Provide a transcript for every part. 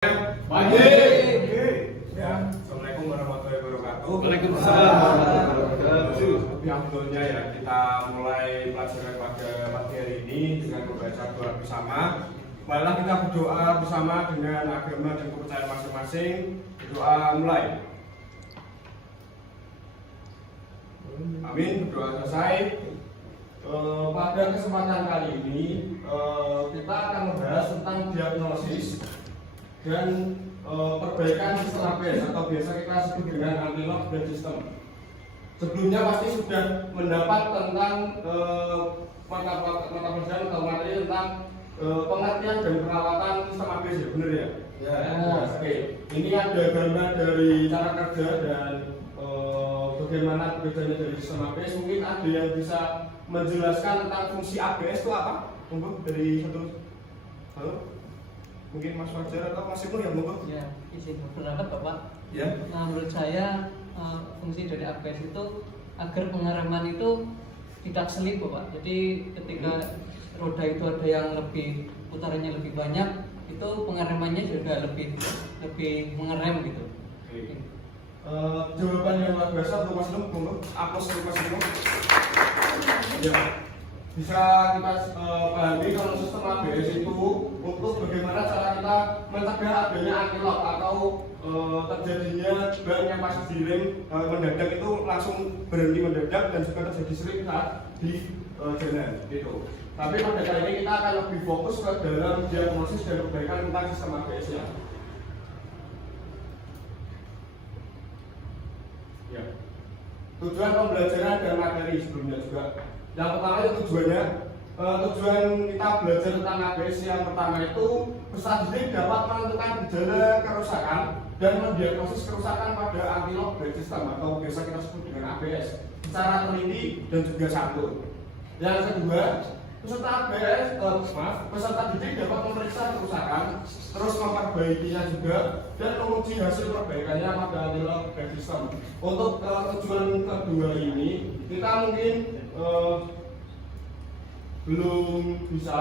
Assalamualaikum warahmatullahi wabarakatuh. Waalaikumsalam warahmatullahi wabarakatuh. Alhamdulillah ya, kita mulai pelajaran pada pagi hari ini dengan membaca doa bersama. Marilah kita berdoa bersama dengan agama dan kepercayaan masing-masing. Berdoa mulai. Amin. Berdoa selesai. Pada kesempatan kali ini kita akan membahas tentang diagnosis dan perbaikan sistem ABS atau biasa kita sebut dengan anti-lock braking system. Sebelumnya pasti sudah mendapat tentang mata pelajaran atau materi tentang pengertian dan perawatan sistem ABS ya, benar ya? Ya. Oke. Ini ada gambar dari cara kerja dan bagaimana bekerjanya dari sistem ABS. Mungkin ada yang bisa menjelaskan tentang fungsi ABS itu apa? Monggo dari satu. Halo. Mungkin Mas Fajar atau Mas Ibnu yang monggo. Ya, izin berpendapat Bapak. Ya. Nah, menurut saya fungsi dari ABS itu agar pengereman itu tidak selip Bapak. Jadi ketika roda itu ada yang lebih putarannya lebih banyak, itu pengeremannya juga lebih mengerem gitu. Oke. Jawaban yang luar biasa untuk Mas Ibnu, monggo. Aplaus untuk Mas Ibnu. Ya. Bisa kita pahami kalau sistem ABS itu untuk bagaimana cara kita mencegah adanya anti-lock atau terjadinya ban yang pas direm mendadak itu langsung berhenti mendadak dan juga terjadi slip saat di jalan gitu. Tapi pada kali ini kita akan lebih fokus ke dalam diagnosis dan perbaikan tentang sistem ABS nya. Ya. Tujuan pembelajaran dan materi sebelumnya juga. Yang pertama itu tujuan kita belajar tentang ABS yang pertama itu peserta didik dapat menentukan gejala kerusakan dan mendiagnosis kerusakan pada anti-lock braking system atau biasa kita sebut dengan ABS secara teliti dan juga santun. Yang kedua, peserta didik dapat memeriksa kerusakan, terus memperbaikinya juga dan menguji hasil perbaikannya pada anti-lock braking system. Untuk tujuan kedua ini kita mungkin belum bisa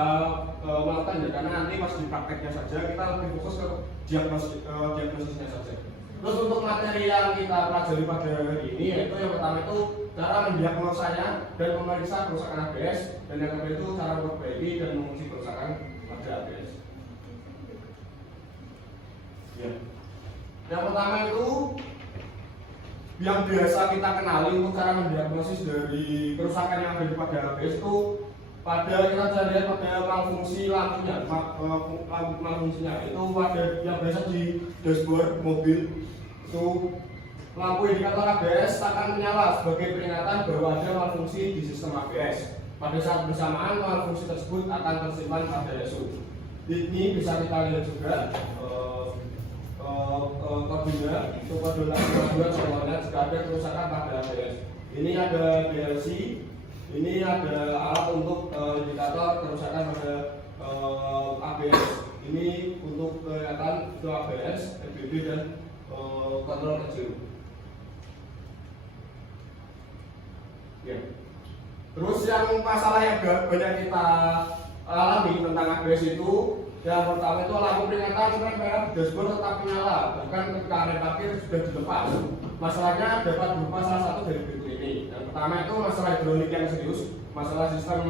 melakukan ya, karena nanti pas di prakteknya saja kita lebih fokus ke diagnosisnya saja. Terus untuk materi yang kita pelajari pada hari ini yaitu yang pertama itu cara mendiagnosanya dan memeriksa kerusakan ABS, dan yang kedua itu cara memperbaiki dan menguji kerusakan pada ABS. Ya. Yang pertama itu yang biasa kita kenali untuk cara mendiagnosis dari kerusakan yang ada pada ABS itu pada kita bisa lihat pada malfungsi lampunya, malfungsinya itu pada yang biasa di dashboard mobil itu lampu indikator ABS akan menyala sebagai peringatan bahwa ada malfungsi di sistem ABS. Pada saat bersamaan malfungsi tersebut akan tersimpan pada ESU. Ini bisa kita lihat juga kodenya itu kode 622 semuanya jika ada kerusakan pada ABS. Ini ada DLC, ini ada alat untuk indikator kerusakan pada ABS. Ini untuk kelihatan itu ABS, EBB dan kontrol kecil. Ya. Terus yang masalah yang banyak kita alami tentang ABS itu, yang pertama itu lampu peringatan sebenarnya merah di dashboard tetap menyala, bahkan ketika rem parkir sudah dilepas. Masalahnya dapat berupa salah satu dari berikut ini. Yang pertama itu masalah hidrolik yang serius, masalah sistem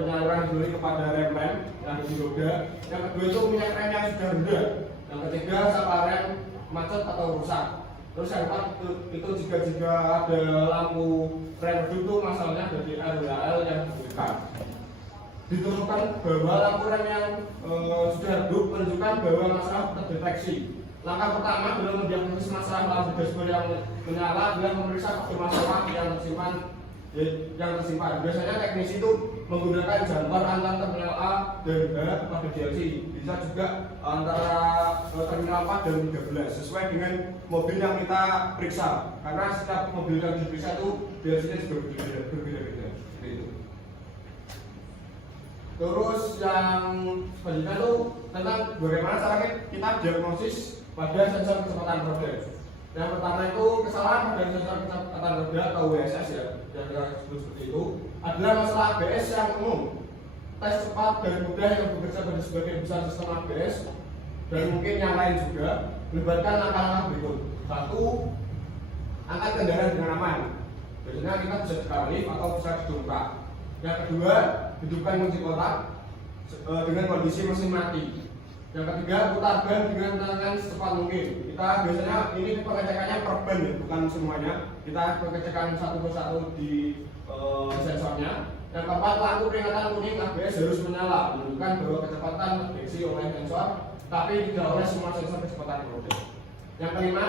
penyaluran hidrolik kepada rem-rem yang di roda. Yang kedua itu minyak rem yang sudah rendah. Yang ketiga sapa rem macet atau rusak. Terus yang keempat itu jika ada lampu rem redup itu masalahnya dari RWL yang bukan. Ditemukan bahwa lampu rem yang sudah redup menunjukkan bahwa masalah terdeteksi. Langkah pertama adalah mendiagnosis masalah lampu dashboard yang menyala dan memeriksa kode masalah yang tersimpan. Biasanya teknisi itu menggunakan jumper antara terminal A dan B pada DLC. Bisa juga antara terminal 4 dan 13 sesuai dengan mobil yang kita periksa. Karena setiap mobil yang diperiksa itu DLC-nya juga berbeda-beda. Seperti itu. Terus yang selanjutnya itu tentang bagaimana caranya kita diagnosis pada sensor kecepatan roda. Yang pertama itu kesalahan pada sensor kecepatan roda atau WSS ya, yang kita sebut seperti itu adalah masalah ABS yang umum. Tes cepat dan mudah yang bekerja pada sebagian besar sistem ABS dan mungkin yang lain juga, melibatkan langkah-langkah berikut. Satu, angkat kendaraan dengan aman. Biasanya kita bisa ditarik lift atau bisa didongkrak. Yang kedua, hidupkan kunci kotak dengan kondisi mesin mati. Yang ketiga, putar ban dengan tangan secepat mungkin. Kita biasanya ini pengecekannya per ban ya, bukan semuanya. Kita pengecekan satu persatu di sensornya. Yang keempat, lampu peringatan kuning ABS harus menyala, menunjukkan bahwa kecepatan terdeteksi oleh sensor, tapi tidak oleh semua sensor kecepatan roda. Yang kelima,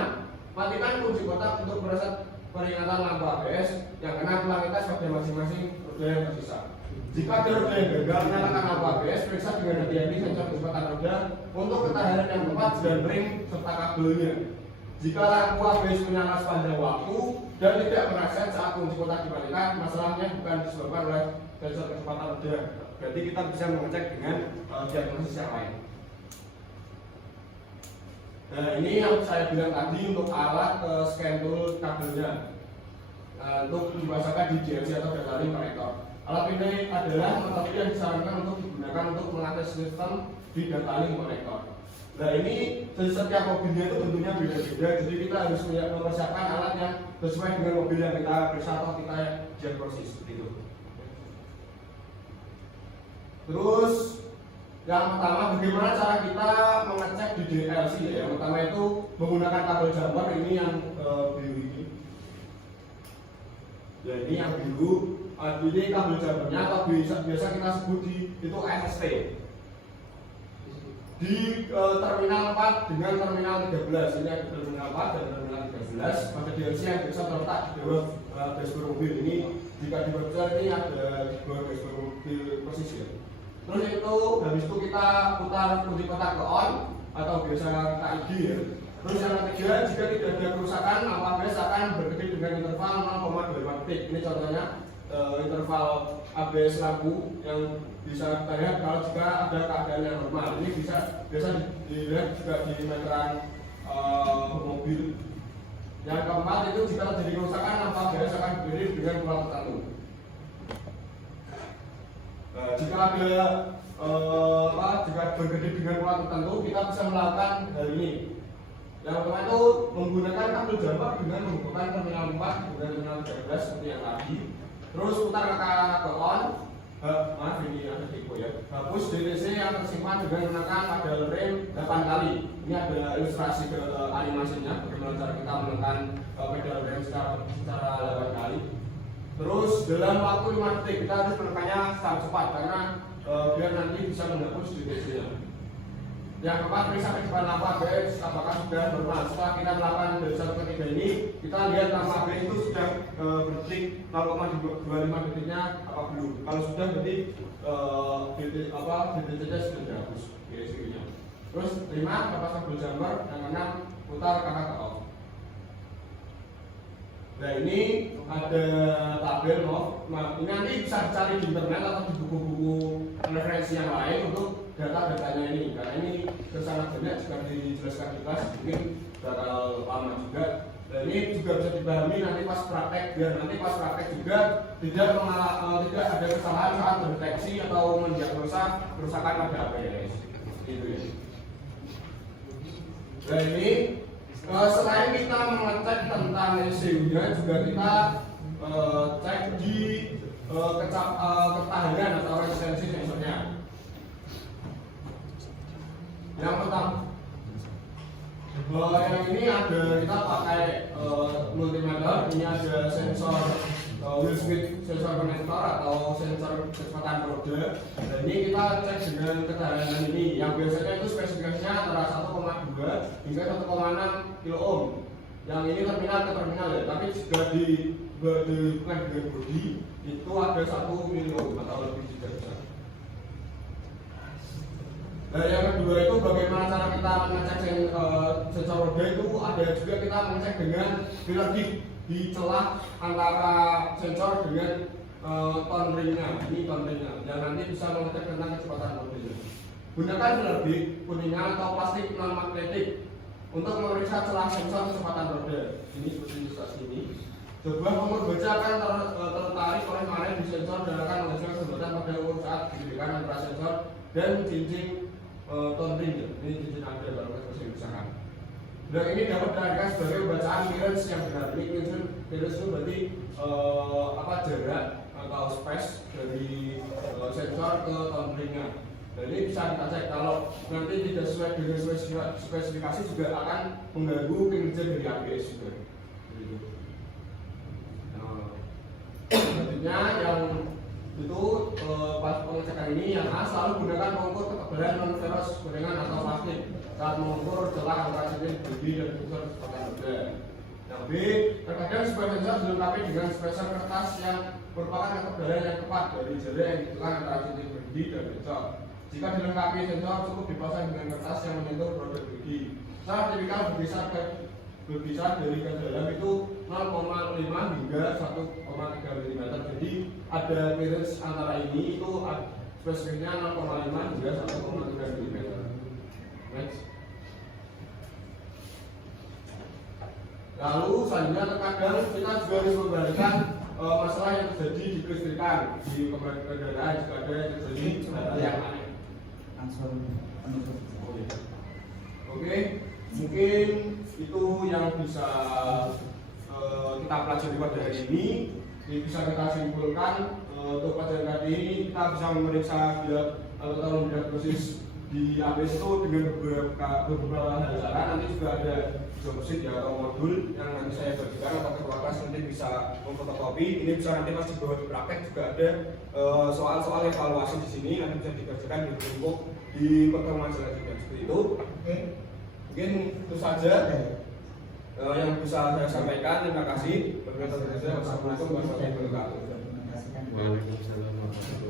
matikan kunci kotak untuk mereset peringatan lampu ABS yang kena pelamitas pada masing-masing roda yang tersisa. Jika ada roda yang gagal menyalakan lampu ABS, periksa dengan hati-hati sensor kecepatan roda untuk ketahanan yang tepat dan ring serta kabelnya. Jika lampu ABS menyala sepanjang waktu dan tidak mereset saat kunci kotak dibalikan, masalahnya bukan disebabkan oleh sensor kecepatan roda. Berarti kita bisa mengecek dengan diagnosis yang lain. Nah, ini yang saya bilang tadi untuk alat scan tool kabelnya untuk dipasangkan di JLC atau data link connector. Alat ini adalah metode yang disarankan untuk digunakan untuk melatih sistem di data link connector. Nah, ini setiap mobilnya itu bentuknya beda-beda, jadi kita harus mempersiapkan alat yang sesuai dengan mobil yang kita periksa atau kita diagnosis seperti itu. Terus yang pertama, bagaimana cara kita mengecek di DLC ya? Yang pertama itu menggunakan kabel jumper, ini yang biru ini. Ya, ini yang biru. Ini kabel jumpernya atau biasa kita sebut di itu SST. Di terminal 4 dengan terminal 13, ini ada terminal 4 dan terminal 13. Pada DLC yang biasa terletak di bawah dashboard mobil ini. Jika di website ini ada di bawah dashboard mobil posisi. Terus itu habis itu kita putar kunci kotak ke on atau biasa kita ID ya. Terus yang ketiga, jika tidak ada kerusakan, lampu ABS akan berkedip dengan interval 0,25 detik. Ini contohnya interval ABS lampu yang bisa kita lihat kalau jika ada keadaan yang normal. Ini bisa biasa dilihat juga di meteran mobil. Yang keempat itu jika terjadi kerusakan, lampu ABS akan berdiri dengan pola tertentu. Jika ada jika berkedip dengan pola tertentu, kita bisa melakukan hal ini. Yang pertama itu menggunakan kabel jumper dengan menghubungkan terminal 4 dengan terminal 13 seperti yang tadi. Terus putar ke on. Maaf ini ada tipe ya. Hapus DTC yang tersimpan dengan menekan pedal rem 8 kali. Ini ada ilustrasi ke animasinya bagaimana cara kita menekan pedal rem secara 8 kali. Terus dalam waktu 5 detik kita harus menekannya secara cepat karena biar nanti bisa menghapus DTC-nya. Yang keempat, periksa kecepatan lampu ABS apakah sudah normal. Setelah kita melakukan dari 1 ke 3 ini, kita lihat lampu ABS itu sudah berdetik 0,25 detiknya apa belum. Kalau sudah berarti DTC-nya sudah dihapus DTC-nya. Terus 5, lepas kabel jumper. Yang 6, putar kakak ke off. Nah, ini ada tabel ini nanti bisa dicari di internet atau di buku-buku referensi yang lain untuk data-datanya ini, karena ini sangat banyak jika dijelaskan di kelas mungkin bakal lama juga. Dan ini juga bisa dipahami nanti pas praktek, biar nanti pas praktek juga tidak ada kesalahan saat mendeteksi atau mendiagnosa kerusakan pada ABS. Gitu ya. Nah, ini selain kita mengecek tentang ECU-nya, juga kita cek di ketahanan atau resistensi sensornya. Yang pertama, yang ini ada kita pakai multimeter. Ini ada sensor wheel speed sensor konektor atau sensor kecepatan roda. Dan ini kita cek dengan ketahanan ini. Yang biasanya itu spesifikasinya antara 1,2 hingga 1,6 kilo ohm. Yang ini terminal ke terminal ya. Tapi jika dihubungkan dengan bodi itu ada 1 kilo ohm atau lebih juga bisa. Nah, yang kedua itu bagaimana cara kita mengecek sensor roda itu ada juga kita mengecek dengan filler dip di celah antara sensor dengan ton ringnya. Ini ton ringnya yang nanti bisa mengecek tentang kecepatan rodanya. Gunakan filler dip kuningan atau plastik non magnetik untuk memeriksa celah sensor kecepatan roda. Ini seperti ilustrasi ini. Sebuah pengukur baja akan tertarik oleh magnet di sensor dan akan menghasilkan sumberkan pada ukur saat didirikan antara sensor dan cincin tonering ya. Ini cincin ada dalam bahasa Indonesia. Dan ini dapat diartikan sebagai bacaan clearance yang benar. Ini clearance itu berarti jarak atau space dari sensor ke tonringnya. Jadi bisa kita cek kalau nanti tidak sesuai dengan spesifikasi juga akan mengganggu kinerja dari ABS juga. Gitu. Selanjutnya yang itu pas pengecekan ini yang A selalu gunakan pengukur ketebalan non ferrous gorengan atau plastik saat mengukur celah antara cincin bodi dan sensor sepakan roda. Yang B, terkadang sebuah sensor dilengkapi dengan spacer kertas yang merupakan ketebalan yang tepat dari jari yang ditekan antara cincin bodi dan sensor. Jika dilengkapi sensor cukup dipasang dengan kertas yang menyentuh produk bodi. Secara tipikal berkisar dari ke dalam itu 0,5 hingga 1,3 mm. Jadi ada clearance antara ini itu spesifiknya 0,5 hingga 1,3 mm. Next. Lalu selanjutnya terkadang kita juga harus membandingkan masalah yang terjadi di kelistrikan di kendaraan jika ada yang terjadi hal yang aneh. Oke, mungkin itu yang bisa kita pelajari pada hari ini. Bisa kita simpulkan untuk pelajaran kali ini kita bisa memeriksa atau melihat proses di ABS itu dengan beberapa hal cara. Nanti juga ada jomsit ya atau modul yang nanti saya bagikan atau ketua kelas nanti bisa memfotokopi. Ini bisa nanti pas dibawa di praktek juga ada soal-soal evaluasi di sini nanti bisa dikerjakan di kelompok di pertemuan selanjutnya seperti itu. Oke. Mungkin itu saja yang bisa saya sampaikan. Terima kasih. Wassalamualaikum warahmatullahi wabarakatuh. Waalaikumsalam warahmatullahi wabarakatuh.